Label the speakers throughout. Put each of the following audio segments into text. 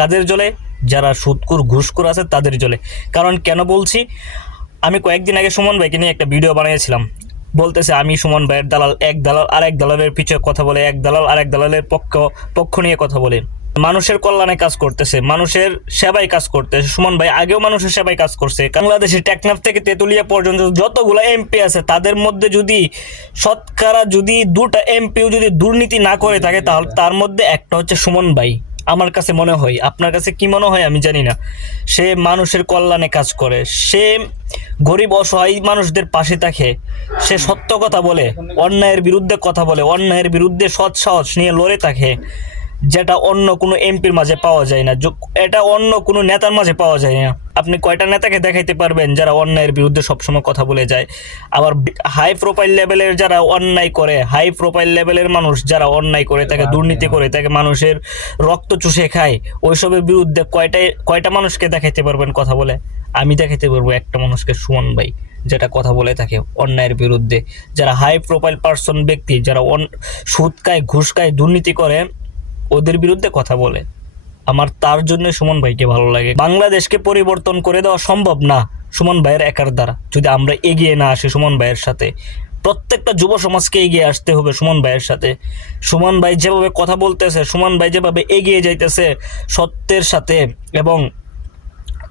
Speaker 1: কাদের জলে? যারা সুদকুর ঘুষকুর আছে তাদের জলে। কারণ কেন বলছি? আমি কয়েকদিন আগে সুমন ভাইকে নিয়ে একটা ভিডিও বানিয়েছিলাম। বলতেছে, আমি সুমন ভাইয়ের দালাল, এক দালাল আর এক দালালের পিছনে কথা বলে, এক দালাল আর এক দালালের পক্ষ পক্ষ নিয়ে কথা বলে। মানুষের কল্যাণে কাজ করতেছে, মানুষের সেবায় কাজ করতেছে। সুমন ভাই আগেও মানুষের সেবায় কাজ করছে। বাংলাদেশের টেকনাফ থেকে তেতুলিয়া পর্যন্ত যতগুলো এমপি আছে, তাদের মধ্যে যদি শতকরা যদি দুটা এমপিও যদি দুর্নীতি না করে থাকে, তাহলে তার মধ্যে একটা হচ্ছে সুমন ভাই। আমার কাছে মনে হয়, আপনার কাছে কি মনে হয় আমি জানি না। সে মানুষের কল্যাণে কাজ করে, সে গরিব অসহায় মানুষদের পাশে থাকে, সে সত্য কথা বলে, অন্যায়ের বিরুদ্ধে কথা বলে, অন্যায়ের বিরুদ্ধে সৎ সাহস নিয়ে লড়ে থাকে। যেটা অন্য কোনো এমপির মাঝে পাওয়া যায় না। এটা অন্য কোনো নেতার মাঝে পাওয়া যায় না। আপনি কয়টা নেতাকে দেখাইতে পারবেন যারা অন্যায়ের বিরুদ্ধে সবসময় কথা বলে যায়? আবার হাই প্রোফাইল লেভেলের যারা অন্যায় করে হাই প্রোফাইল লেভেলের মানুষ যারা অন্যায় করে তাকে দুর্নীতি করে তাকে মানুষের রক্ত চুষে খায় ওইসবের বিরুদ্ধে কয়টাই কয়টা মানুষকে দেখাইতে পারবেন কথা বলে? আমি দেখাইতে পারব একটা মানুষকে সুমন ভাই যেটা কথা বলে থাকে অন্যায়ের বিরুদ্ধে। যারা হাই প্রোফাইল পার্সন ব্যক্তি যারা অন সুদ খায় ঘুষ খায় দুর্নীতি করে ওদের বিরুদ্ধে কথা বলে। আমার তার জন্য সুমন ভাইকে ভালো লাগে। বাংলাদেশকে পরিবর্তন করে দেওয়া সম্ভব না সুমন ভাইয়ের একার দ্বারা। যদি আমরা এগিয়ে না আসি সুমন ভাইয়ের সাথে, প্রত্যেকটা যুব সমাজকে এগিয়ে আসতে হবে সুমন ভাইয়ের সাথে। সুমন ভাই যেভাবে কথা বলতেছে, সুমন ভাই যেভাবে এগিয়ে যাইতেছে সত্যের সাথে এবং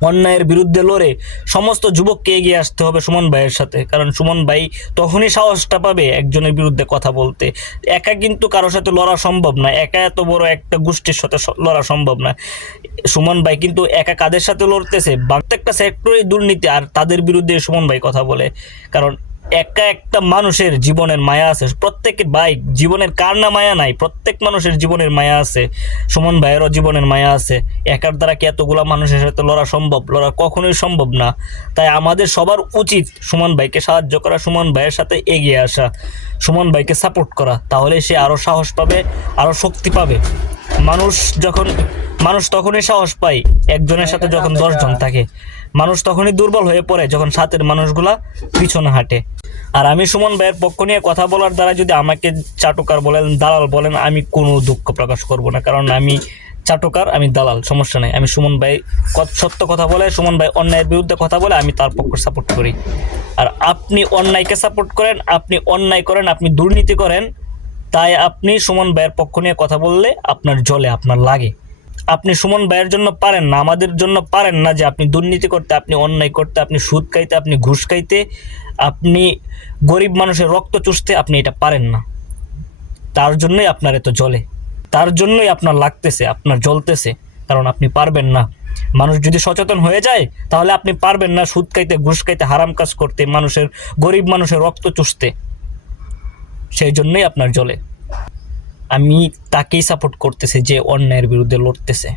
Speaker 1: অন্যায়ের বিরুদ্ধে লড়ে সমস্ত যুবককে এগিয়ে আসতে হবে সুমন ভাইয়ের সাথে। কারণ সুমন ভাই তখনই সাহসটা পাবে একজনের বিরুদ্ধে কথা বলতে। একা কিন্তু কারোর সাথে লড়া সম্ভব না। একা এত বড় একটা গোষ্ঠীর সাথে লড়া সম্ভব না। সুমন ভাই কিন্তু একা কাদের সাথে লড়তেছে? প্রত্যেকটা সেক্টরেই দুর্নীতি, আর তাদের বিরুদ্ধে সুমন ভাই কথা বলে। কারণ একা একটা মানুষের জীবনের মায়া আছে। প্রত্যেকের ভাই, জীবনের কার না মায়া নাই? প্রত্যেক মানুষের জীবনের মায়া আছে। সুমন ভাইয়েরও জীবনের মায়া আছে। একার দ্বারা কি এতগুলা মানুষের সাথে লড়া সম্ভব? লড়া কখনোই সম্ভব না। তাই আমাদের সবার উচিত সুমন ভাইকে সাহায্য করা, সুমন ভাইয়ের সাথে এগিয়ে আসা, সুমন ভাইকে সাপোর্ট করা। তাহলে সে আরও সাহস পাবে আরও শক্তি পাবে। মানুষ যখন মানুষ তখনই সাহস পায় একজনের সাথে যখন দশজন থাকে। মানুষ তখনই দুর্বল হয়ে পড়ে যখন সাথের মানুষগুলা পিছনে হাঁটে। আর আমি সুমন ভাইয়ের পক্ষ নিয়ে কথা বলার দ্বারা যদি আমাকে চাটুকার বলেন দালাল বলেন আমি কোনো দুঃখ প্রকাশ করব না। কারণ আমি চাটুকার আমি দালাল সমস্যা নেই। আমি সুমন ভাই সত্য কথা বলে সুমন ভাই অন্যায়ের বিরুদ্ধে কথা বলে আমি তার পক্ষ সাপোর্ট করি। আর আপনি অন্যায়কে সাপোর্ট করেন আপনি অন্যায় করেন আপনি দুর্নীতি করেন তাই আপনি সুমন ভাইয়ের পক্ষ নিয়ে কথা বললে আপনার জলে আপনার লাগে। আপনি সুমন ভাইয়ের জন্য পারেন না, আমাদের জন্য পারেন না যে আপনি দুর্নীতি করতে, আপনি অন্যায় করতে, আপনি সুদ খাইতে, আপনি ঘুষ খাইতে, আপনি গরিব মানুষের রক্ত চুষতে আপনি এটা পারেন না। তার জন্যই আপনার এত জলে। তার জন্যই আপনার লাগতেছে, আপনার জ্বলতেছে, কারণ আপনি পারবেন না। মানুষ যদি সচেতন হয়ে যায়, তাহলে আপনি পারবেন না সুদ খাইতে, ঘুষ খাইতে, হারাম কাজ করতে, মানুষের, গরিব মানুষের রক্ত চুষতে। সেই জন্যই আপনার জলে। আমি তাকেই সাপোর্ট করতেছি যে অন্যায়ের বিরুদ্ধে লড়তেছে।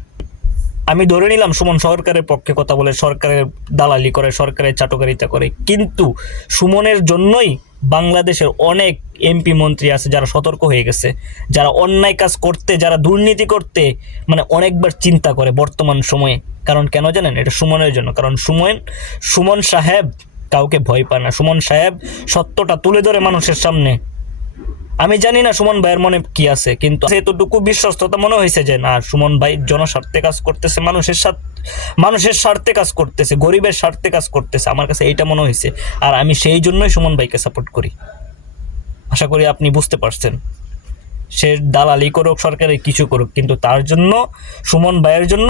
Speaker 1: আমি ধরে নিলাম, সুমন সরকারের পক্ষে কথা বলে, সরকারের দালালি করে, সরকারের চাটকারিতা করে। কিন্তু সুমনের জন্যই বাংলাদেশের অনেক এমপি মন্ত্রী আছে যারা সতর্ক হয়ে গেছে, যারা অন্যায় কাজ করতে, যারা দুর্নীতি করতে মানে অনেকবার চিন্তা করে বর্তমান সময়ে। কারণ কেন জানেন? এটা সুমনের জন্য। কারণ সুমন সুমন সাহেব কাউকে ভয় পায় না। সুমন সাহেব সত্যটা তুলে ধরে মানুষের সামনে। আমি জানি না সুমন ভাইয়ের মনে কি আছে, কিন্তু এতটুকু বিশ্বস্ততা মনে হয়েছে যে, না, সুমন ভাই জনস্বার্থে কাজ করতেছে, মানুষের সাথে, মানুষের স্বার্থে কাজ করতেছে, গরিবের স্বার্থে কাজ করতেছে, আমার কাছে এইটা মনে হয়েছে। আর আমি সেই জন্যই সুমন ভাইকে সাপোর্ট করি। আশা করি আপনি বুঝতে পারছেন। সে দালালি করুক, সরকারের কিছু করুক, কিন্তু তার জন্য, সুমন ভাইয়ের জন্য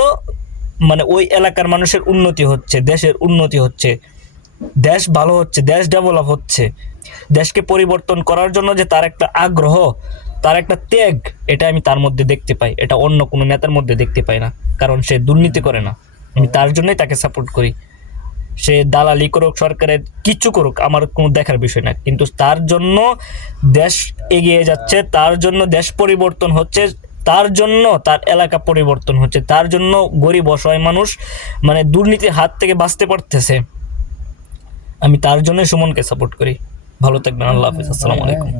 Speaker 1: মানে ওই এলাকার মানুষের উন্নতি হচ্ছে, দেশের উন্নতি হচ্ছে। দেশ ভালো হচ্ছে, দেশ ডেভেলপ হচ্ছে। দেশকে পরিবর্তন করার জন্য যে তার একটা আগ্রহ, তার একটা ত্যাগ, এটা আমি তার মধ্যে দেখতে পাই। এটা অন্য কোনো নেতার মধ্যে দেখতে পাই না, কারণ সে দুর্নীতি করে না। আমি তার জন্যই তাকে সাপোর্ট করি। সে দালালি করুক, সরকারের কিচ্ছু করুক, আমার কোনো দেখার বিষয় না। কিন্তু তার জন্য দেশ এগিয়ে যাচ্ছে, তার জন্য দেশ পরিবর্তন হচ্ছে, তার জন্য তার এলাকা পরিবর্তন হচ্ছে, তার জন্য গরিব, অসহায় মানুষ মানে দুর্নীতির হাত থেকে বাঁচতে পারতেছে। আমি তার জন্য সুমনকে সাপোর্ট করি। ভালো থাকবেন আল্লাহ হাফিজ আসসালামু আলাইকুম।